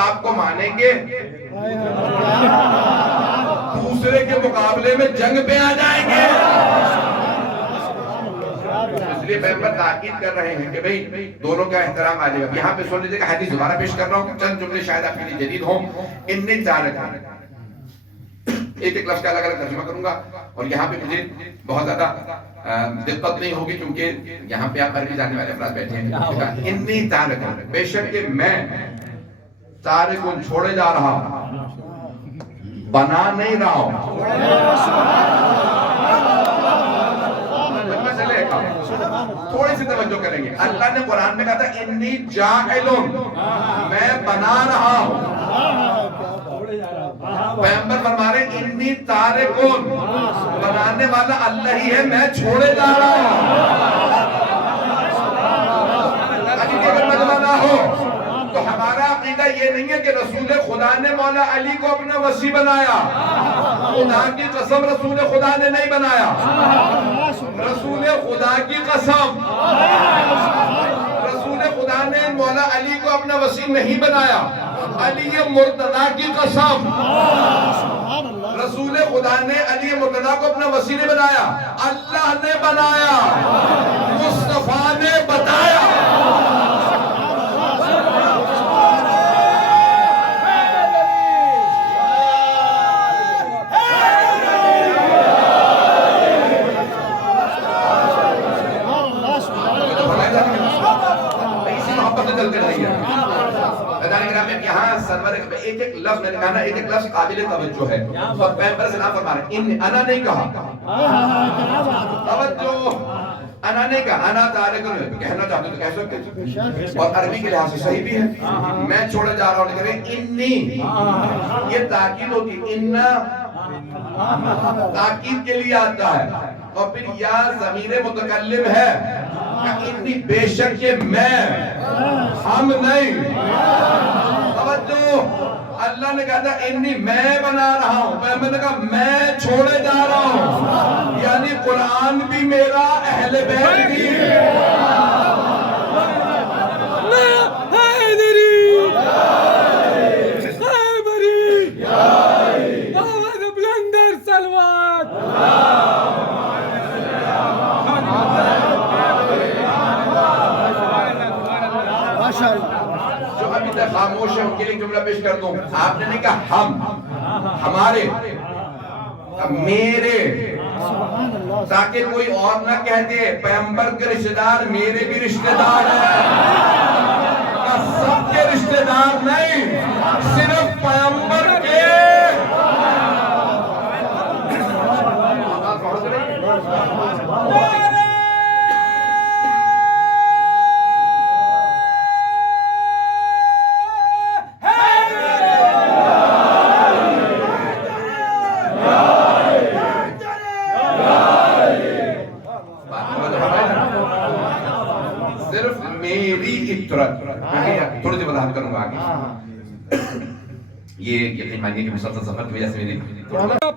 آپ کو مانیں گے دوسرے کے مقابلے میں جنگ پہ آ جائیں گے. اس لیے پیغمبر تاکید کر رہے ہیں کہ بھئی دونوں کا احترام آ جائے گا. یہاں پہ سن لیجیے کہ حدیث دوبارہ پیش کر رہا ہوں, چند جملے شاید آپ کے لیے جدید ہوں. ان چار ایک ایک لفظ کا الگ الگ ترجمہ کروں گا, اور یہاں پہ مجھے بہت زیادہ دقت نہیں ہوگی کیونکہ یہاں پہ آپ عربی جاننے والے افراد بیٹھے ہیں. انی تارکن, بے شک کہ میں تارکن چھوڑے جا رہا ہوں, بنا نہیں رہا ہوں. تھوڑی سی توجہ کریں گے. اللہ نے قرآن میں کہا تھا انی جاعلن, میں بنا رہا ہوں. پیغمبر فرما رہے انی تارکن, بنانے والا اللہ ہی ہے, میں چھوڑے جا رہا ہوں. علی کے اگر مجمع ہو تو ہمارا عقیدہ یہ نہیں ہے کہ رسول خدا نے مولا علی کو اپنا وصی بنایا. خدا کی قسم رسول خدا نے نہیں بنایا. رسول خدا کی قسم, رسول خدا نے مولا علی کو اپنا وصی نہیں بنایا. علی مرتضیٰ کی قسم, رسول خدا نے علی مرتضیٰ کو اپنا وصی نہیں بنایا, اللہ نے بنایا, مصطفیٰ نے بتایا. یہاں سرور ایک ایک لفظ میں نے کہا نا, ایک ایک لفظ قابل توجہ ہے. اور پیغمبر سلام فرما رہے ہیں انا نہیں کہا, توجہ, انا نہیں کہا. انا تارکن, کہنا چاہتے تو کہہ سکتے, اور عربی کے لحاظ سے صحیح بھی ہے. میں چھوڑے جا رہا ہوں, کہہ رہے انی, یہ تاکید ہوتی. انا تاکید کے لیے آتا ہے, اور پھر یا ضمیر متکلم ہے. انی بے شک کہ میں, ہم نہیں. اللہ نے کہا تھا انی میں بنا رہا ہوں, پیغمبر نے کہا میں چھوڑے جا رہا ہوں. یعنی قرآن بھی میرا, اہل بیت بھی. جو ابھی تک خاموش ہے ان کے لیے جملہ پیش کر دوں. آپ نے نہیں کہا ہم, ہمارے, میرے, تاکہ کوئی اور نہ کہہ دے پیغمبر کے رشتہ دار میرے بھی رشتہ دار ہیں. سب کے رشتہ دار نہیں, صرف پیغمبر کے. تھوڑی سی وضاحت کروں گا آگے. یہ یقین مانیے کہ مسلسل سفر کی وجہ سے میری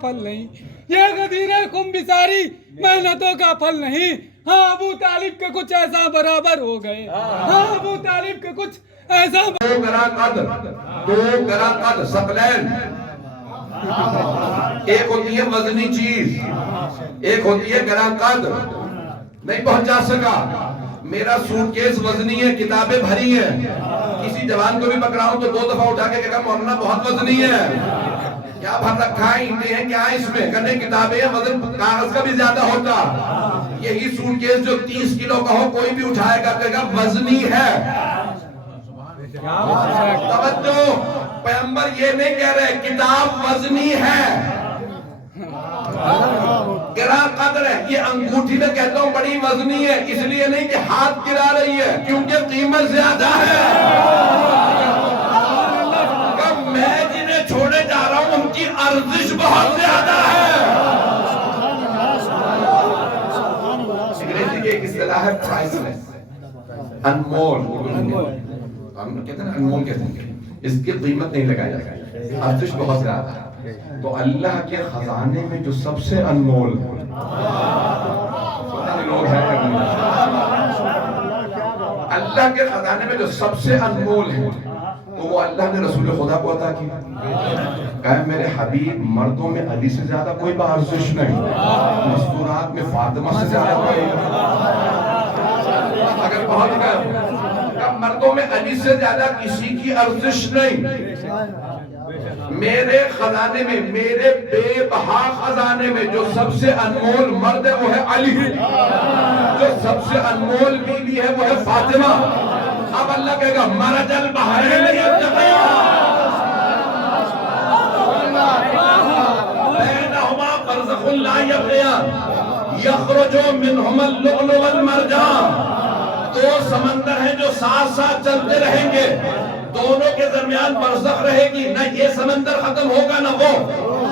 پھل نہیں, یہ غدیر خم بساری محنتوں کا پھل نہیں. ہاں ابو طالب کے کچھ ایسا برابر ہو گئے, ہاں ابو طالب کے کچھ ایسا. دو گرا قد سپلین, ایک ہوتی ہے وزنی چیز, ایک ہوتی ہے گرا قد. نہیں پہنچا سکا, میرا سوٹ کیس وزنی ہے, کتابیں بھری ہیں. کسی جوان کو بھی پکڑا ہوں تو 2 دفعہ اٹھا کے کہا مولانا بہت وزنی ہے, کیا بھر رکھا ہے, اینٹیں ہیں کیا اس میں, کہنے کتابیں ہیں, وزن کاغذ کا بھی زیادہ ہوتا. یہی سوٹ کیس جو 30 کلو کا ہو کوئی بھی اٹھائے گا کہے گا وزنی ہے. توجہ, پیغمبر یہ نہیں کہہ رہے کتاب وزنی ہے, گرا قدر ہے. یہ انگوٹھی میں کہتا ہوں بڑی وزنی ہے, اس لیے نہیں کہ ہاتھ گرا رہی ہے, کیونکہ قیمت زیادہ ہے. کہ میں جنہیں چھوڑے جا رہا ہوں ان کی ارزش بہت زیادہ ہے. انگریزی کی ایک اصطلاح ہے پرائسلیس, انمول. ہم کہتے ہیں انمول کہتے ہیں, اس کی قیمت نہیں لگائی جائے, ارزش بہت زیادہ ہے. تو اللہ کے خزانے میں جو سب سے انمول اللہ کے خزانے میں جو سب سے انمول ہے تو وہ اللہ نے رسول خدا کو عطا کی. کہا میرے حبیب مردوں میں علی سے زیادہ کوئی بارزش نہیں, مستورات میں فاطمہ سے زیادہ کوئی. اگر بہت کہا مردوں میں علی سے زیادہ کسی کی ارزش نہیں. میرے خزانے میں, میرے بے بہا خزانے میں جو سب سے انمول مرد ہے وہ ہے علی, جو سب سے انمول بیوی ہے وہ ہے فاطمہ. اب اللہ کہے گا مرج البحرین بینہما برزخ لا یبغیان یخرج منہما اللؤلؤ والمرجان. دو سمندر ہیں جو ساتھ ساتھ چلتے رہیں گے, دونوں کے درمیان برزخ رہے گی, نہ یہ سمندر ختم ہوگا نہ وہ.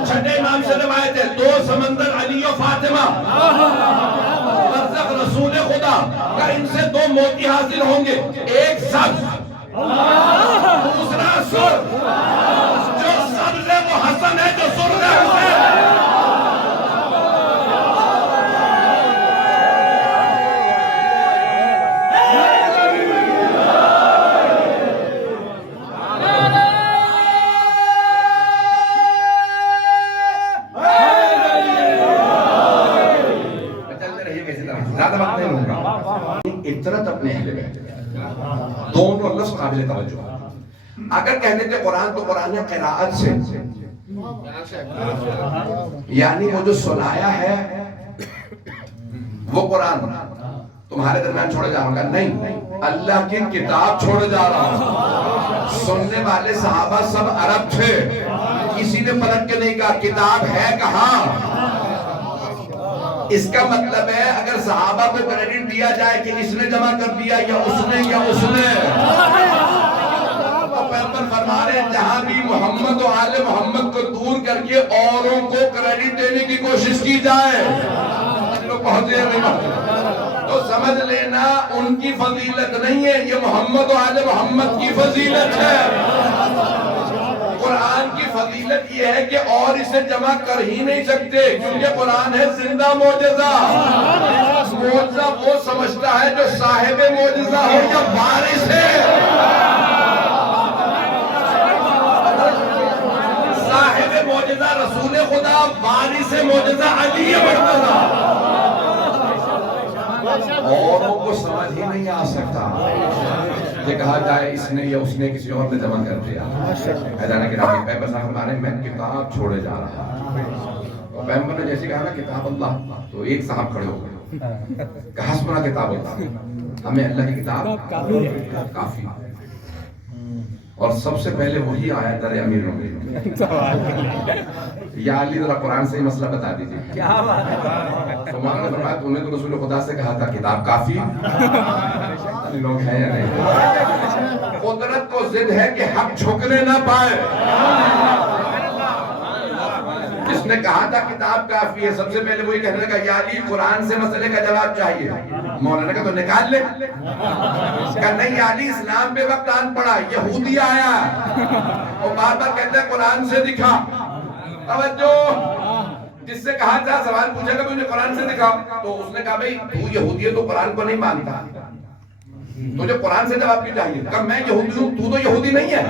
چھٹے امام سے روایت ہے دو سمندر علی و فاطمہ, برزخ رسول خدا کا, ان سے دو موتی حاصل ہوں گے, ایک سبز دوسرا سر. جو سبز ہے وہ حسن ہے, جو سر ہے حسین. اطرت اپنے اہل بیت, دونوں لفظ قابل توجہ. اگر کہنے تھے قرآن تو قرآن قراءت سے, یعنی وہ جو سنایا ہے وہ قرآن تمہارے درمیان چھوڑے جا رہا ہوں. نہیں, اللہ کی کتاب چھوڑے جا رہا ہوں. سننے والے صحابہ سب عرب تھے, کسی نے پلٹ کے نہیں کہا کتاب ہے کہاں. اس کا مطلب ہے اگر صحابہ کو کریڈٹ دیا جائے کہ اس نے جمع کر دیا یا اس نے, تو پیغمبر فرما رہے ہیں جہاں بھی محمد و آل محمد کو دور کر کے اوروں کو کریڈٹ دینے کی کوشش کی جائے تو سمجھ لینا ان کی فضیلت نہیں ہے, یہ محمد و آل محمد کی فضیلت ہے. قرآن کی فضیلت یہ ہے کہ اور اسے جمع کر ہی نہیں سکتے, کیونکہ قرآن ہے زندہ معجزہ. معجزہ وہ سمجھتا ہے جو صاحب معجزہ ہو یا وارث ہے. صاحب معجزہ رسول خدا, وارث معجزہ علی مرتضیٰ. اوروں کو سمجھ ہی نہیں آ سکتا یہ کہا جائے اس نے یا اس نے کسی اور نے جمع کر دیا. حیدرآباد کے نام پیغمبر صاحب ہمارے میں کتاب چھوڑے جا رہا ہوں. اور پیغمبر نے جیسے کہا نا کتاب اللہ, تو ایک صاحب کھڑے ہو گئے, کہا سنا کتاب اللہ, ہمیں اللہ کی کتاب کافی. اور سب سے پہلے وہی آیا در امیر المومنین, یا علی ذرا قرآن سے ہی مسئلہ بتا دیجیے. کیا بات ہے. تو مولانا نے فرمایا تم نے تو رسول خدا سے کہا تھا کتاب کافی. لوگ ہیں یا نہیں. قدرت کو ضد ہے کہ حق جھکنے نہ پائے. جس نے کہا تھا کتاب کافی ہے, سب سے پہلے وہی کہنے لگا یا علی قرآن سے مسئلے کا جواب چاہیے. مولانا نے کہا تو نکال لے. کہا نہیں یا علی اسلام پہ وقت آن پڑا, یہودی آیا اور بار بار کہتا ہے قرآن سے دکھا. توجہ, جس سے کہا تھا سوال پوچھا کہ مجھے قرآن سے دکھا, تو اس نے کہا بھئی تو یہودی ہے تو قرآن کو نہیں مانتا, تجھے قرآن سے جواب کیوں چاہیے. کہا میں یہودی ہوں, تو یہودی نہیں ہے.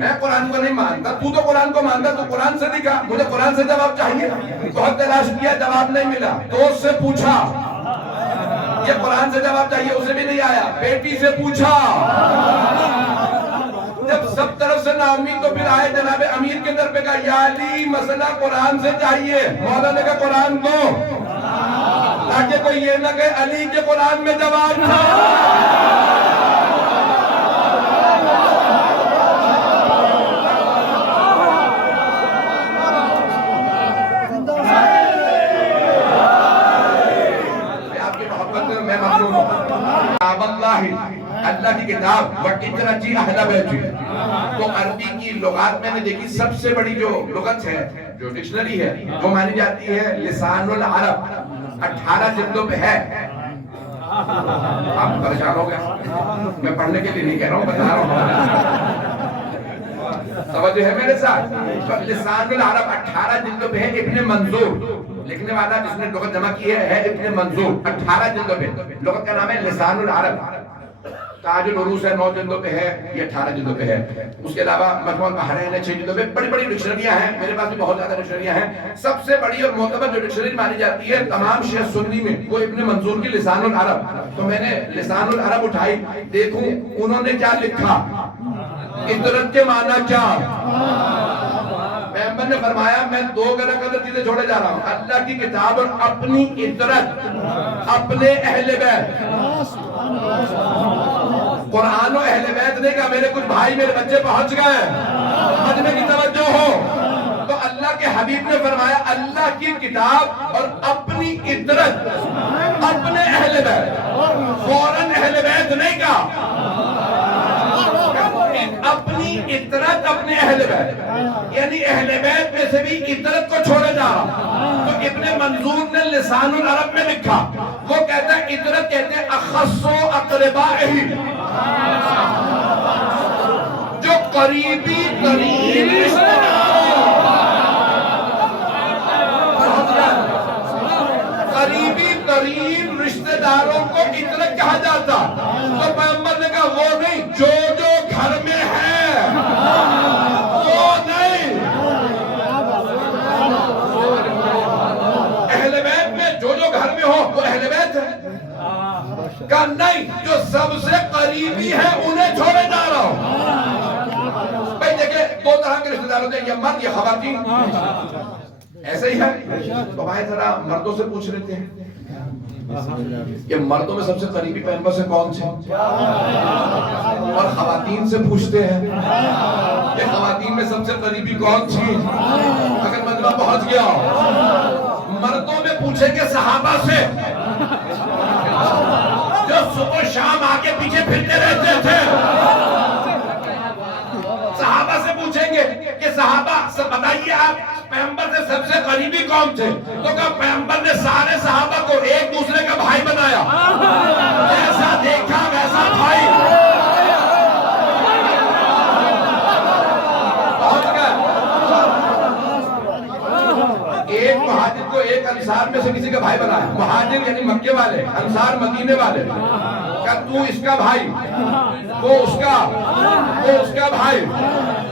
میں قرآن کو نہیں مانتا, تو قرآن کو مانتا, تو قرآن سے دکھا, مجھے قرآن سے جواب چاہیے. بہت تلاش کیا, جواب نہیں ملا. دوست سے پوچھا یہ قرآن سے جواب چاہیے, اسے بھی نہیں آیا. بیٹی سے پوچھا, جب سب طرف سے ناامید تو پھر آئے جناب امیر کے در پہ کہا یا علی مسئلہ قرآن سے چاہیے. مولانا نے کہا قرآن دو, تاکہ کوئی یہ نہ کہے علی کے قرآن میں جواب تھا. آپ کی محبت میں مغرور ہوں. اللہ کی کتاب وَإِتْرَجِي أَهْلَ بَيْتِي, تو عربی کی لغات میں نے دیکھی سب سے بڑی جو لغت ہے, جو ڈکشنری ہے, وہ مانی جاتی ہے لسان العرب. 18 جلدوں پہ ہے. آپ پریشان ہو گئے, میں پڑھنے کے لیے نہیں کہہ رہا ہوں, بتا رہا ہوں. توجہ ہے میرے ساتھ. لسان العرب 18 جلدوں پہ ہے. ابن منظور لکھنے والا جس نے لغت جمع کی ہے ابن منظور. 18 جلدوں پہ لغت کا نام ہے لسان العرب. تاج العروس ہے 9 جلدوں پہ ہے، یہ 18 جلدوں پہ ہے. اس کے علاوہ مجموع البحرین ہے 6 جلدوں پہ. بڑی بڑی ڈکشنریاں ہیں، میرے پاس بھی بہت زیادہ ڈکشنریاں ہیں. سب سے بڑی اور معتبر جو ڈکشنری مانی جاتی ہے تمام شیعہ سنی میں وہ ابن منظور کی لسان العرب. تو میں نے لسان العرب اٹھائی، دیکھوں انہوں نے کیا لکھا، عطرت کے معنی کیا. پیغمبر نے فرمایا میں 2 غلط چیزیں چھوڑے جا رہا ہوں، اللہ کی کتاب اور اپنی عطرت، اپنے اہل بیت. قرآن و اہل بیت نے کہا میرے کچھ بھائی میرے بچے پہنچ گئے، مجمع کی توجہ ہو. تو اللہ کے حبیب نے فرمایا اللہ کی کتاب اور اپنی عطرت، اپنے اہل بیت. فوراً اہل بیت نہیں کہا، اپنی عطرت اپنے اہل بیت، یعنی اہل بیت میں سے بھی عطرت کو چھوڑے جا رہا. تو ابن منظور نے لسان العرب میں لکھا، وہ کہتا ہے عطرت کہتے ہیں اخص و اقربائہ، جو قریبی ترین رشتہ قریبی ترین رشتہ داروں کو عطرت کہا جاتا. تو پیغمبر نے کہا وہ نہیں، جو گھر میں ہے وہ نہیں. اہل بیت میں جو گھر میں ہو وہ اہل بیت ہے. کہا نہیں، جو سب سے قریبی ہے انہیں چھوڑے جا رہا ہوں. بھائی دیکھیں 2 طرح کے رشتہ دار ہوتے ہیں، یہ مرد یا خواتین. ایسے ہی ہے. تو بھائی ذرا مردوں سے پوچھ لیتے ہیں، یہ مردوں میں سب سے قریبی پیغمبر سے کون تھے؟ اور خواتین سے پوچھتے ہیں کہ خواتین میں سب سے قریبی کون تھی؟ اگر مجمع پہنچ گیا مردوں میں پوچھیں گے صحابہ سے جو صبح شام آگے پیچھے پھرتے رہتے تھے. صحابہ سے پوچھیں گے کہ صحابہ سے بتائیے آپ پیغمبر سے سب سے قریبی کون تھے؟ تو کہا پیغمبر نے سارے صحابہ کو ایک دوسرے کا بھائی بنایا، جیسا دیکھا ویسا بھائی. پہنچ گئے. ایک مہاجر کو ایک انصار میں سے کسی کا بھائی بنایا. مہاجر یعنی مکے والے، انصار مدینے والے. کہ تو اس کا بھائی، وہ اس کا بھائی.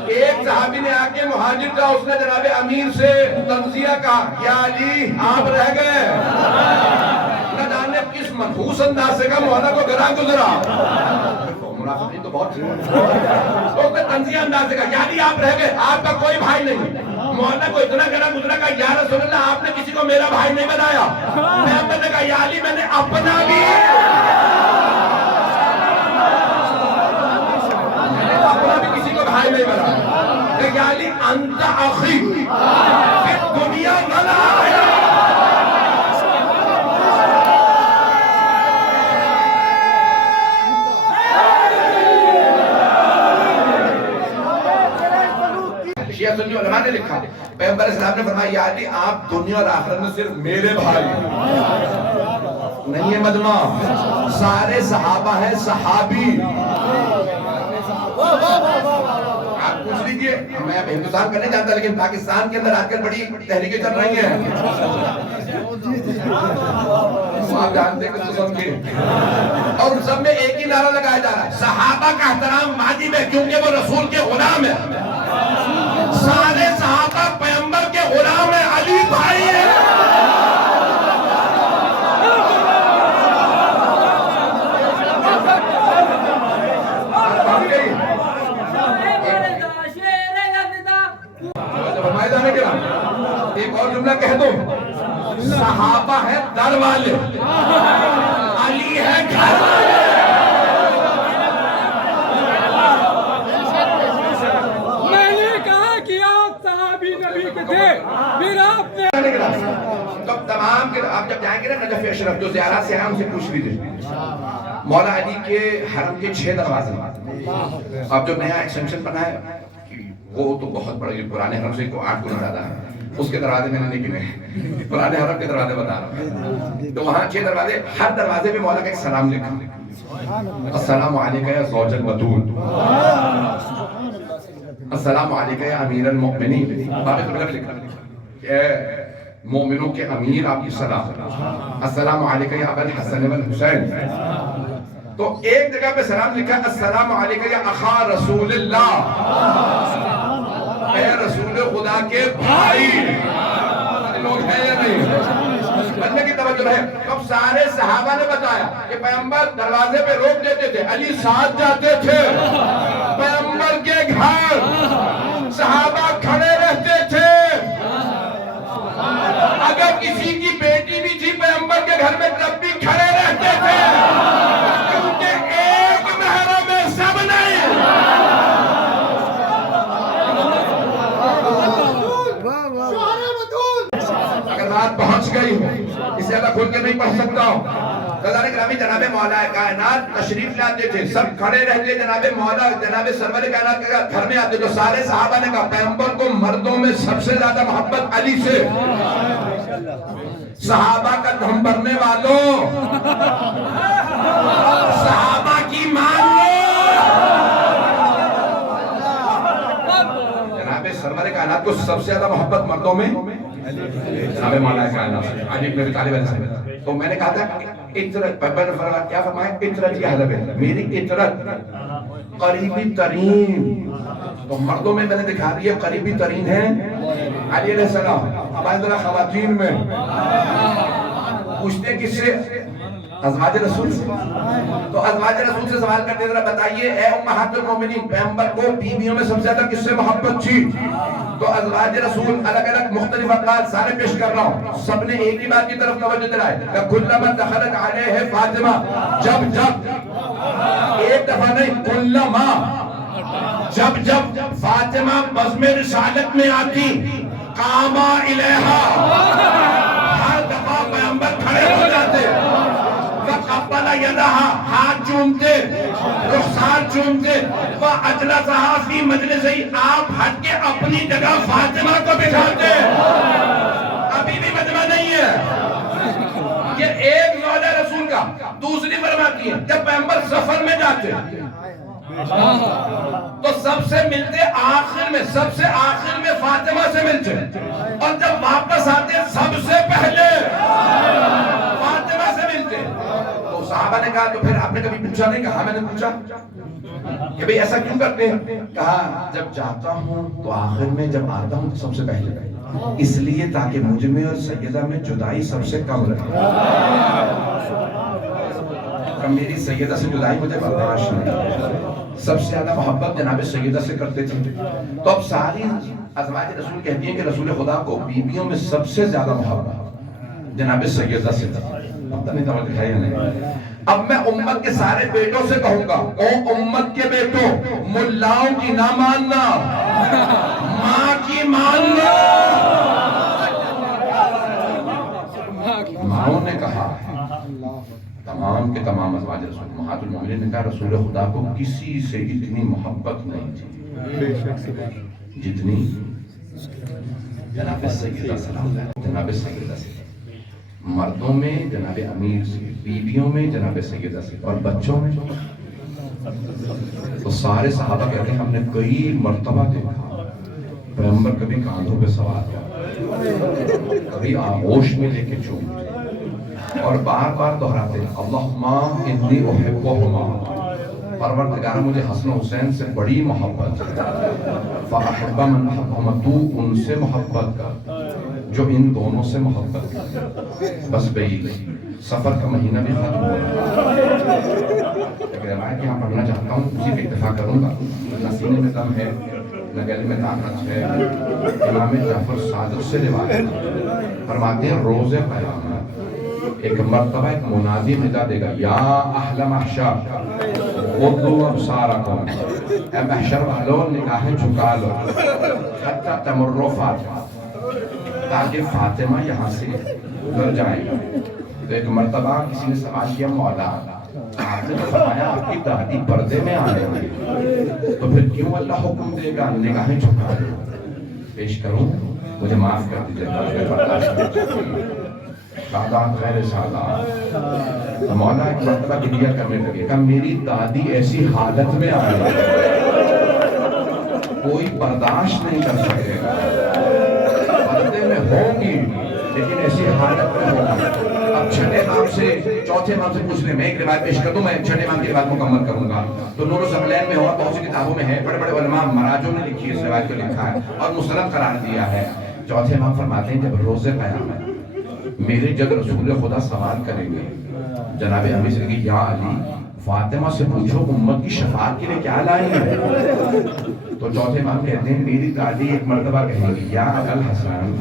ایک صحابی نے آ کے مہاجر کا اس نے جناب امیر سے تنزیہ کہا، یا علی آپ رہ گئے. نہ جانے کس منحوس انداز سے کہا مولا کو گراں گزرا. منافقین تو بہت تو اس نے تنزیہ انداز سے کہا یا علی آپ رہ گئے، آپ کا کوئی بھائی نہیں. مولا کو اتنا گراں گزرا کہا یا رسول اللہ آپ نے کسی کو میرا بھائی نہیں بنایا. پیغمبر نے کہا یا علی میں نے اپنا بھی کسی کو بھائی نہیں بنا. یا علی انت اخی فی الدنیا والآخرہ. شیعہ سنی علماء نے لکھا پیغمبر علیہ السلام نے فرمایا یا علی آپ دنیا اور آخرت میں صرف میرے بھائی نہیں ہے. مجمع سارے صحابہ ہیں صحابی. آپ پوچھ لیجئے، میں ہندوستان کا نہیں جانتا لیکن پاکستان کے اندر آج کل بڑی تحریکیں چل رہی ہیں. آپ جانتے ہیں کہ سمجھے، اور ان سب میں ایک ہی نعرہ لگایا جا رہا ہے صحابہ کا احترام واجب ہے کیونکہ وہ رسول کے غلام ہیں. سارے صحابہ پیغمبر کے غلام ہیں، علی بھائی ہے. ایک اور جملہ کہہ دو، صحابہ ہے در والے، علی ہے گھر والے. میں نے کہا کہ آپ صحابی نبی کے تھے، پھر آپ نے تو تمام کے آپ جب جائیں گے نا نجف اشرف جو زیارات سے ہیں ان سے پوچھ لیجیے مولا علی کے حرم کے 6 دروازے. اب جو نیا ایکسٹینشن بنا ہے وہ تو بہت بڑا، پرانے حرم سے 8 گنا زیادہ ہے. اس کے دروازے میں نے نہیں گنے، پرانے حرم کے دروازے بتا رہا ہوں. تو وہاں 6 دروازے، ہر دروازے پہ مولا کا ایک سلام لکھا، السلام علیکہ یا زوج البتول، السلام علیکہ یا امیر المؤمنین. باب قبلہ بھی لکھا اے مومنوں کے امیر آپ کی سلام، السلام علیکہ یا ابا الحسن والحسین، تو ایک جگہ پہ سلام لکھا السلام علیکم یا اخا رسول اللہ، اے رسول خدا کے بھائی، لوگ ہیں یا نہیں؟ بندے کی توجہ ہے. اب سارے صحابہ نے بتایا کہ پیغمبر دروازے پہ روک دیتے تھے، علی ساتھ جاتے تھے پیغمبر کے گھر، صحابہ کھڑے رہتے تھے. اگر کسی کی بیٹی بھی تھی پیغمبر کے گھر میں تب بھی کھڑے رہتے تھے، کیونکہ ایک محرم ہے، سب نہیں. اگر بات پہنچ گئی ہو، اسے اللہ کھول کے نہیں پڑھ سکتا ہوں. قدر گرامی جناب مولا کائنات تشریف لاتے تھے، سب کھڑے رہتے، جناب مولا جناب سرور کائنات کے گھر میں آتے تو سارے صحابہ نے کہا پیغمبر کو مردوں میں سب سے زیادہ محبت علی سے. صحابہ کا دم بھرنے والوں، صحابہ کی مان لو. جناب سرور کائنات کو سب سے زیادہ محبت مردوں میں جناب مولا کائنات علی بن ابی طالب علیہ. تو میں نے کہا تھا اطرت، پیغمبر نے فرمایا کیا فرمایا؟ اطرت یہ حلب ہے، میری اطرت قریبی ترین. تو مردوں میں نے دکھا دی ہے قریبی ترین ہے علی علیہ السلام. اب آئے ذرا خواتین میں پوچھتے کس سے؟ ازواج رسول سے. تو ازواج رسول سے سوال کرتے ذرا بتائیے اے امہات المومنین پیغمبر کو بیویوں میں سب سے زیادہ کس سے محبت تھی؟ تو ازواج رسول الگ الگ مختلف اقوال سارے پیش کر رہا ہوں، سب نے ایک ہی بات کی طرف توجہ دلائے کہ کلما دخلت علیہ فاطمہ، جب ایک دفعہ نہیں، کلما جب فاطمہ بزم رسالت میں آتی، قاما الیہا، ہر دفعہ پیغمبر کھڑے ہو جاتے، فقبل یدہا، ہاتھ چومتے، رخسار چومتے، وَأَجْلَسَهَا فِي مَجْلِسِهِ، آپ ہٹ کے اپنی جگہ فاطمہ کو بٹھاتے. ابھی بھی مجمع نہیں ہے یہ ایک زوجہ رسول کا. دوسری فرماتی ہے جب پیغمبر سفر میں جاتے تو سب سے ملتے آخر میں، سب سے آخر میں فاطمہ سے ملتے، اور جب واپس آتے سب سے پہلے فاطمہ سے ملتے. تو صحابہ نے کہا تو پھر آپ نے کبھی پوچھا نہیں؟ کہا میں نے پوچھا کہ بھئی ایسا کیوں کرتے ہیں؟ کہا جب جاتا ہوں تو آخر میں، جب آتا ہوں تو سب سے پہلے، اس لیے تاکہ مجھ میں اور سیدہ میں جدائی سب سے کم رہے. میری سیدہ سے جدائی مجھے برداشت نہیں. سب سے زیادہ محبت جناب سیدہ سے کرتے تھے. تو اب ساری ازواج رسول کہتی ہیں کہ رسول خدا کو بیویوں میں سب سے زیادہ محبت جناب سیدہ سے تھا. اب نہیں توجہ ہے یا نہیں؟ اب میں امت کے سارے بیٹوں سے کہوں گا، او امت کے بیٹوں، ملاؤں کی نہ ماننا، ماں کی ماننا. ماؤں نے کہا تمام کے تمام ازواج رسول امہات المومنین نے کہا رسول خدا کو کسی سے اتنی محبت نہیں تھی جتنی جناب سیدہ سلام جناب سیدہ سے. مردوں میں جناب امیر سے، بیویوں میں جناب سیدہ سے، اور بچوں میں تو سارے صحابہ کہتے ہیں ہم نے کئی مرتبہ دیکھا پیغمبر کبھی کاندھوں پہ سوار کیا، کبھی آغوش میں لے کے چومتے، اور بار بار دہراتے اللہم انی احبہما، پروردگار مجھے حسن و حسین سے بڑی محبت ہے، فاحب من احبہما، تو ان سے محبت کر جو ان دونوں سے محبت کر. بس بھئی سفر کا مہینہ بھی ختم ہو رہا ہے. ایک روایت یہاں پڑھنا چاہتا ہوں، اسی پہ اکتفا کروں گا. نہ سینے میں دم ہے نہ گلے میں طاقت ہے. امام جعفر صادق سے روایت فرماتے ہیں روز قیامت ایک مرتبہ ایک منادی ندا دے گا، یا اہل محشر غضوا ابصارکم، اے محشر والوں نگاہیں جھکا لو، حتی تمر فاطمہ، تاکہ فاطمہ یہاں سے گزر جائیں. تو ایک مرتبہ کسی نے سوال کیا مولا آپ نے تو فرمایا آپ کی دادی پردے میں آنے والی، تو پھر کیوں اللہ حکم دے گا نگاہیں جھکا لو؟ پیش کروں، مجھے معاف کر دیجیے، سادات غیر سادات. مولا ایک مرتبہ گریہ کرنے لگے، کہا میری دادی ایسی حالت میں آئی کوئی برداشت نہیں کر سکے گا، پردے میں ہوں گی لیکن ایسی حالت میں ہوگا. اب چھٹے امام سے چوتھے امام سے پوچھ لیں, میں ایک روایت پیش کر دوں, میں چھٹے امام کی بات مکمل کروں گا. تو نور الثقلین میں ہوا, بہت سی کتابوں میں ہے, بڑے بڑے علماء مراجعوں نے لکھی اس روایت کو لکھا ہے اور مسند قرار دیا ہے. چوتھے امام فرماتے ہیں جب روز قیامت میرے جب رسول خدا سوال کریں گے, جناب امی سے کہ یا علی فاطمہ سے پوچھو امت کی شفاعت کے لیے کیا لائیں گے, تو چوتھے امام کہتے ہیں میری دادی ایک مرتبہ کہیں گی یا ابوالحسن,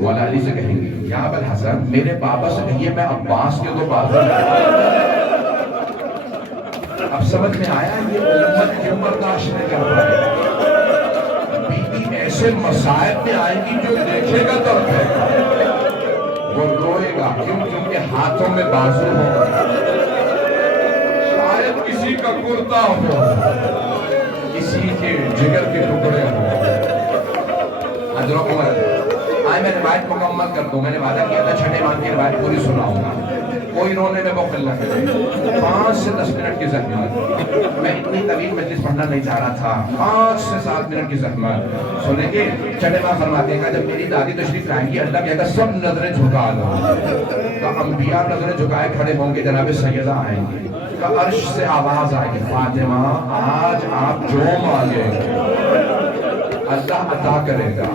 مولا علی سے کہیں گی یا ابوالحسن میرے بابا سے کہیے میں عباس کے دو بازو. اب سمجھ میں آیا یہ امت کیوں برداشت نہیں کر پائے. بیوی ایسے مصائب میں آئے گی جو دیکھے گا تو وہ روئے گا, کیوں کیونکہ ہاتھوں میں بازو ہو, شاید کسی کا کرتا ہو, کسی کے جگر کے ٹکڑے ہو. حضرت عمر آئے میں روایت مکمل کر دوں, میں نے وعدہ کیا تھا چھٹے امام کی روایت پوری سناؤں گا, کوئی رونے میں بخل نہ کرے. 5 سے 10 منٹ کی زحمت, میں اتنی طویل مجلس پڑھنا نہیں چاہ رہا تھا, 5 سے 7 منٹ کی زحمت سنیں گے. چھٹے امام فرماتے ہیں جب میری دادی تشریف لائیں گی اللہ کہتا سب نظریں جھکا دو, تو انبیاء نظریں جھکائے کھڑے ہوں گے, جناب سیدہ آئیں گی, تو عرش سے آواز آئے گی فاطمہ آج آپ جو مانگیں اللہ عطا کرے گا.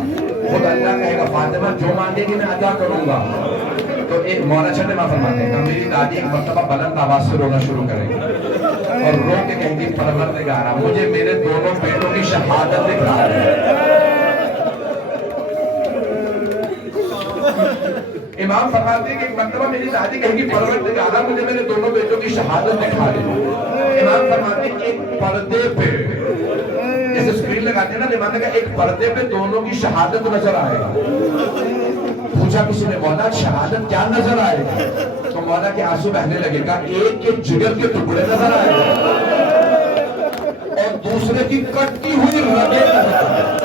خود اللہ کہے گا فاطمہ جو مانگے گی میں عطا کروں گا. تو ایک مولا چھٹے امام فرماتے ہیں میری دادی ایک مرتبہ بلند آواز سے رونا شروع کرے گی اور رو کے کہیں گی پروردگارا مجھے میرے دونوں بیٹوں کی شہادت دکھا دے. امام فرماتے ہیں کہ ایک مرتبہ میری دادی کہیں گی پروردگارا مجھے میرے دونوں بیٹوں کی شہادت دکھا دے. امام فرماتے ہیں ایک پردے پہ جیسے اسکرین لگاتے ہیں نا, امام کا ایک پردے پہ دونوں کی شہادت نظر آئے گا. پوچھا کسی نے مولا شہادت کیا نظر آئے گا, تو مولا کے آنسو بہنے لگے گا ایک کے جگر کے ٹکڑے نظر آئے گا اور دوسرے کی کٹی ہوئی رگیں نظر آئے گا.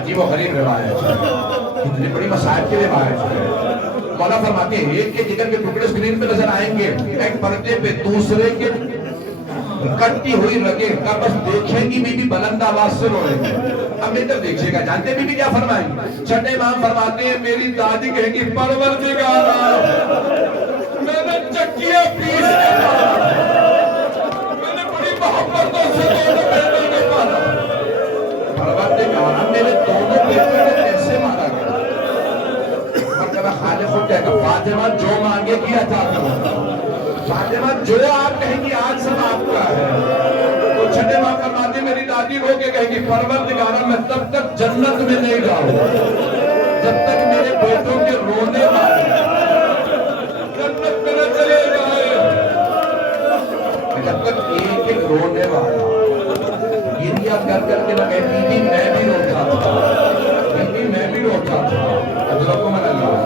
عجیب و غریب روایت ہے, اتنی بڑی مصائب کی روایت ہے. مولا فرماتے ہیں ایک کے جگر کے ٹکڑے اسکرین پہ نظر آئیں گے, ایک پردے پہ دوسرے کے کٹی ہوئی رگیں کا بس دیکھیں گی بی بی بلند آواز سے روئیں گے. اب ادھر دیکھیے گا, جانتے بی بی کیا فرمائیں گی؟ چھٹے امام فرماتے ہیں میری دادی کہے گی پروردگارا میں نے چکیاں پیس کے پالا, میں نے بڑی محبتوں سے دونوں بیٹوں کو پالا, پروردگارا میرے دونوں بیٹوں کو کیسے مارا گیا. مرتبہ خالق خود کہے گا فاطمہ جو مانگے گی عطا کرو, فاطمہ جو آپ کہیں گی آج سب آپ کا ہے. تو چھٹے امام فرماتے ہیں میری دادی رو کے کہیں گی پروردگارا میں تب تک جنت میں نہیں جاؤں جب تک میرے بیٹوں کے رونے والے جنت میں نہ چلے جائے, جب تک ایک ایک رونے والا گریا کر کر کے نہ کہتی تھی میں بھی روتا تھا, میں بھی روتا تھا. حضرت من اللہ,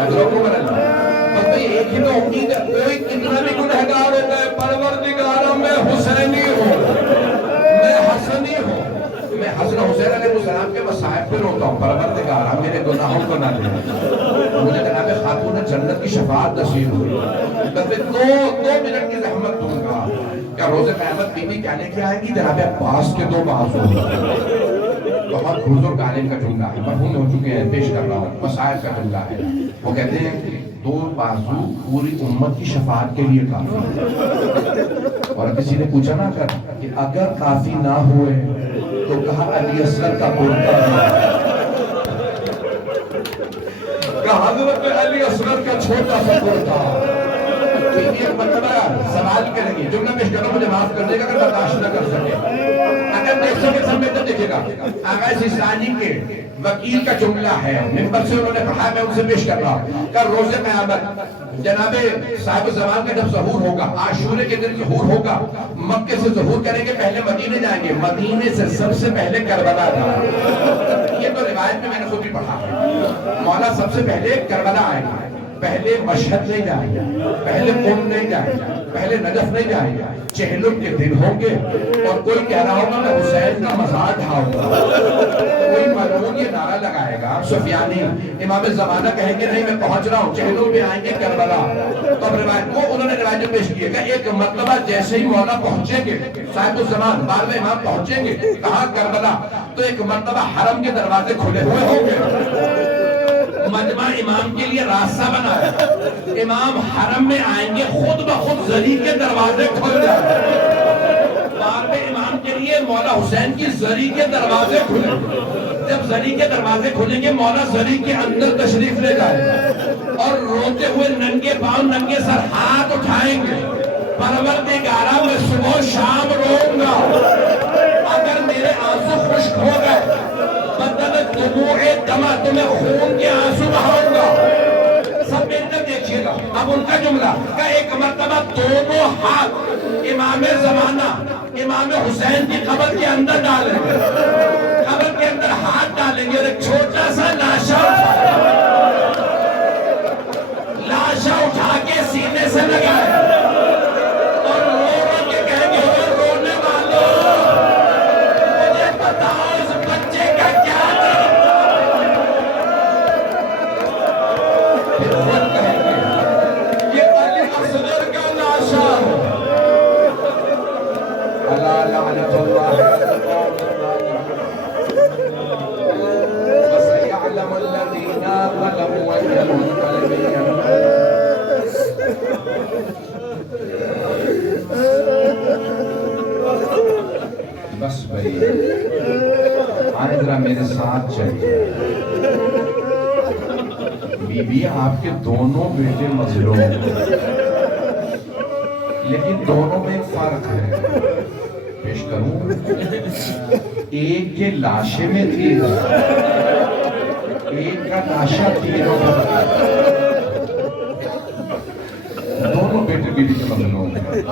حضرت من اللہ, بس بھئی ایک ہی تو امید ہے, کوئی کتنا بھی گنہگار ہوتا ہے پروردگارا میں حسینی ہوں, میں حسنی ہوں, میں حسن حسین علیہ السلام کے مصائب پہ روتا ہوں, پروردگارا میرے گناہوں کو نہ دے, مجھے جناب خاتون جنت کی شفاعت نصیب ہوئی. بس میں 2 منٹ کی زحمت دوں گا. کیا روز قیامت بی بی کیا لے کے آئے گی؟ جناب عباس کے 2 بازو. بہت بزرگ عالم کا جملہ ہے, مرحوم ہو چکے ہیں, پیش کر رہا ہوں, مصائب کا جملہ ہے. وہ کہتے ہیں کہ 2 بازو پوری امت کی شفاعت کے لیے کافی. اور کسی نے پوچھا نا کہ اگر کافی نہ ہوئے تو کہا علی اصغر کا کرتا ہے, کہا حضرت علی اصغر کا چھوٹا سا کرتا. ایک مرتبہ سوال کریں گے, جملہ پیش کرنا مجھے معاف کر دے گا اگر برداشت نہ کر سکے. اگر دیکھ سکے سب میں تو دیکھے گا. آقا سیستانی کے وکیل کا جملہ ہے, ممبر سے انہوں نے پڑھا, میں ان سے پیش کر رہا ہوں. کہ روز قیامت جناب صاحب زمان کا جب ظہور ہوگا, عاشورے کے دن ظہور ہوگا, مکے سے ظہور کریں گے, پہلے مدینے جائیں گے, مدینے سے سب سے پہلے کربلا جائیں گے. یہ تو روایت میں نے خود بھی پڑھا ہے. مولا سب سے پہلے کربلا آئے گا, پہلے مشہد نہیں جائیں گے, پہلے قم نہیں جائیں گے, پہلے نجف نہیں جائیں گے. چہلوں کے دن ہوں گے اور کوئی کہہ رہا ہوگا میں حسین کا مزار ڈھاؤں گا, کوئی مجنون یہ نعرہ لگائے گا سفیانی, امام زمانہ کہیں گے نہیں میں پہنچ رہا ہوں, چہلوں پہ آئیں گے کربلا. تو اب روایت کو انہوں نے روایت پیش کی ہے کہ ایک مرتبہ جیسے ہی مولا پہنچیں گے, صاحب الزمان بعد میں امام پہنچیں گے, کہاں کربلا, تو ایک مرتبہ حرم کے دروازے کھلے ہوئے ہوں گے, مجمع امام کے لیے راستہ بنایا. امام حرم میں آئیں گے خود بخود زری کے دروازے کھل جائیں. بار میں امام کے لیے مولا حسین کی زری کے دروازے کھلیں. جب زری کے دروازے کھلیں گے مولا زری کے اندر تشریف لے جائیں اور روتے ہوئے ننگے پاؤں ننگے سر ہاتھ اٹھائیں گے. پروردگارا میں صبح شام روؤں گا اگر میرے آنسو خشک ہو گئے. بدل دموع دمع تمہیں خون کے آنسو بہاؤں گا. سب مل کر دیکھیے گا. اب ان کا جملہ کہ ایک مرتبہ دونوں ہاتھ امام زمانہ امام حسین کی قبر کے اندر ڈالیں گے. قبر کے اندر ہاتھ ڈالیں گے اور ایک چھوٹا سا لاشا اٹھا کے سینے سے لگائے اور رو رو کے کہیں گے رونے والوں مجھے بتاؤ اس بچے کا کیا پھر خود کہیں گے یہ علی اصغر کا لاشا ہے. اللہ لعنت اللہ وسيعلم الذين ظلموا أي منقلب بس بھائی آئے ذرا میرے ساتھ چلیے. بی بی آپ کے دونوں بیٹے مظلوم لیکن دونوں میں ایک فرق ہے. پیش کروں ایک کے لاشے میں تیر ایک کا لاشا تیروں کا. دونوں بیٹے بی بی کے مظلوم ہیں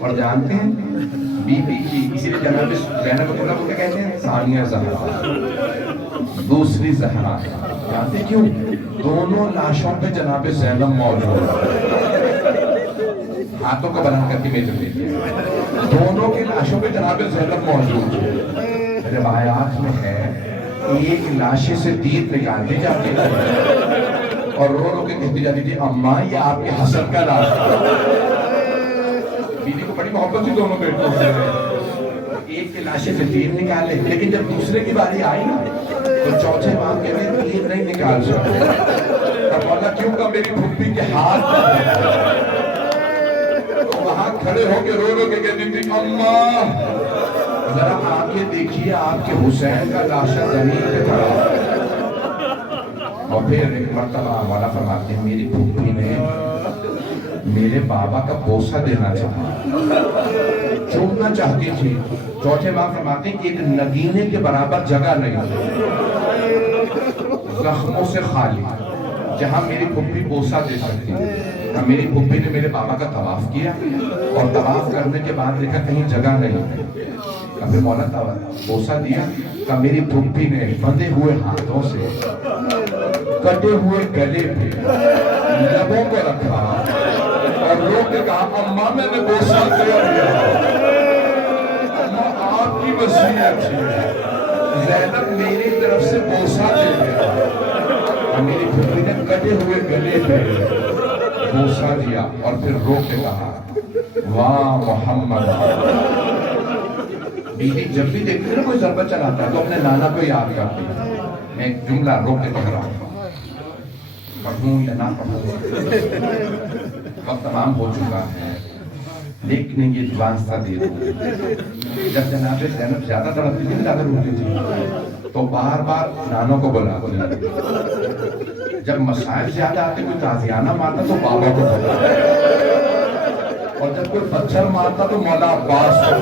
اور جانتے ہیں بی بی کی اسی لیے جناب زینب اللہ کو کہتے ہیں ثانیہ زہرا دوسری زہرا. جانتے کیوں؟ دونوں لاشوں پہ جناب زینب موجود ہاتھوں کو بنا کر کے میجر دیتے ہیں. دونوں کے لاشوں پہ جناب زینب موجود ہے. روایات میں ہے ایک لاشے سے تیر نکالتی جاتی ہے اور رو رو کے کہتی جاتی تھی اماں یہ آپ کے حسن کا لاش ہے. بیوی کو بڑی محبت تھی دونوں بیٹوں سے. ایک کے لاشے سے تیر نکالے لیکن جب دوسرے کی باری آئی نا تو چوتھے ماں کے میں تیر نہیں نکال سکتے. تب مولا کیوں کہ میری پھپھی کے ہاتھ وہاں کھڑے ہو کے رو رو کے کہتی تھی اماں ذرا آنکھیں دیکھیے آپ کے حسین کا لاشا زمین پہ پڑا. اور پھر ایک مرتبہ مولا فرماتے ہیں میری پھپھی نے میرے بابا کا بوسہ دینا چاہا چومنا چاہتی تھی. چوتھے ماں فرماتے ہیں کہ ایک نگینے کے برابر جگہ نہیں زخموں سے خالی جہاں میری پھپھی بوسہ دے سکتی. میری پھپھی نے میرے بابا کا طواف کیا اور طواف کرنے کے بعد دیکھا کہیں جگہ نہیں. ابھی مولا بوسہ دیا کہ میری پھپھی نے بندھے ہوئے ہاتھوں سے کٹے ہوئے گلے پہ لبوں کو رکھا اور رو کے کہا اماں میں نے بوسہ دیا. اماں آپ کی وصیت تھی زینب میری طرف سے بوسہ دے دیا. میری پھپھی نے کٹے ہوئے گلے پہ بوسہ دیا اور پھر رو کے کہا واہ محمد. بیوی جب بھی دیکھتے نا کوئی ضربت چلاتا ہے تو اپنے نانا کو یاد کرتی ہے. میں ایک جملہ رو کے کہہ رہا ہوں پڑھوں یا نہ پڑھوں وقت تمام ہو چکا ہے لیکن یہ واسطہ دے دوں. جب جناب زینب زیادہ تڑپتی تھی زیادہ روتی تھی تو بار بار نانوں کو بلاتی. جب مسائل زیادہ آتے کوئی تازیانہ مارتا تو بابا کو بلاتا اور جب کوئی پتھر مارتا تو مولا عباس کو.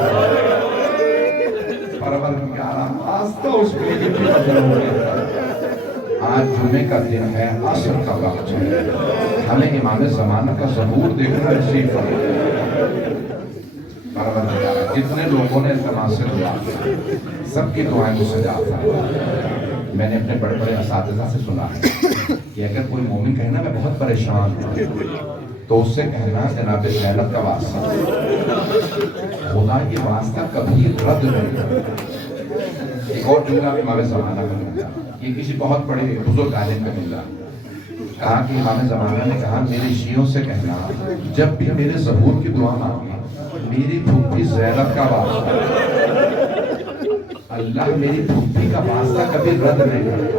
پروردگارا آستہ اس کے لیے بھی نظر ہو گیا. آج جمعے کا دن ہے عصر کا وقت ہے ہمیں امام زمانہ کا ظہور دیکھنا نصیب فرمائے. پروردگارا جتنے لوگوں نے التماس سے دعا سب کی دعائیں کو سجا فرمائے. میں نے اپنے بڑے بڑے اساتذہ سے سنا ہے کہ اگر کوئی مومن کہنا میں بہت پریشان ہوں تو اس سے کہنا جناب زینب کا واسطہ خدا یہ واسطہ کبھی رد نہیں. ایک اور جملہ امام زمانہ کا ملا یہ کسی بہت بڑے بزرگ عالم کا ملا. کہا کہ امام زمانہ نے کہا میرے شیعوں سے کہنا جب بھی میرے ظہور کی دعا مانگی میری پھپھی زینب کا واسطہ اللہ میری پھپھی کا واسطہ کبھی رد نہیں کرتا.